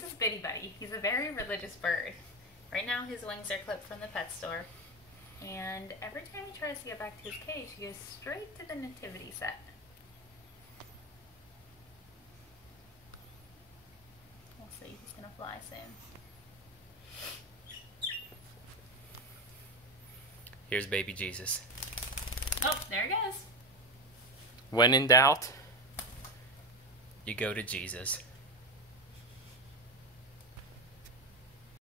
This is Biddy. He's a very religious bird. Right now his wings are clipped from the pet store. And every time he tries to get back to his cage, he goes straight to the nativity set. We'll see, he's gonna fly soon. Here's baby Jesus. Oh, there he goes. When in doubt, you go to Jesus.